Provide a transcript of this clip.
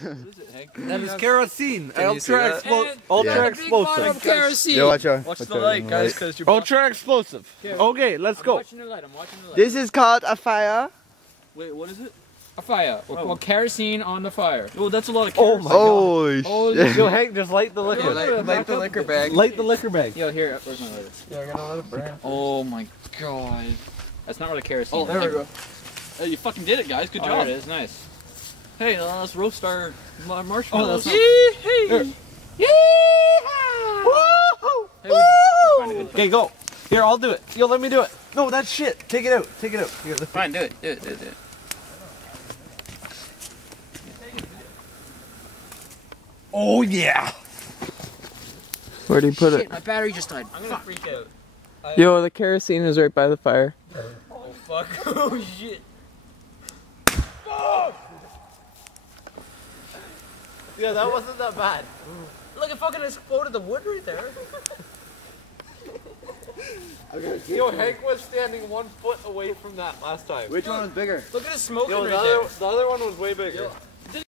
What is it, Hank? That is kerosene. Ultra Ultra explosive. Kerosene. Yeah, watch out. Watch the light, guys, because you're. Ultra explosive. Okay, let's I'm go. watching the light. I'm watching the light. This is called a fire. Wait, what is it? A fire. Well, kerosene on the fire. Oh, that's a lot of Oh kerosene. my Oh, Oh, shit. Yo, Hank, just light the liquor. Light the liquor bag. Light the liquor bag. Yo, here, where's my lighter? Yeah, we're gonna let it burn. Oh my god. That's not really kerosene. Oh, there we go. Oh, you fucking did it, guys. Good Oh, job. there it is. Nice. Hey, let's roast our marshmallows. Here. Okay, go. Here, I'll do it. Yo, let me do it. No, that's shit. Take it out. Take it out. Here, Fine, do it. Do it. Do it. Do it. Oh, yeah. Where do you put Shit, it? my battery just died. I'm gonna freak out. Yo, the kerosene is right by the fire. Oh fuck. Oh shit. Yeah, that wasn't that bad. Look, it fucking exploded the wood right there. Yo, Hank was standing 1 foot away from that last time. Which one is bigger? Look at it smoking Yo, right there. the other one was way bigger. Yo,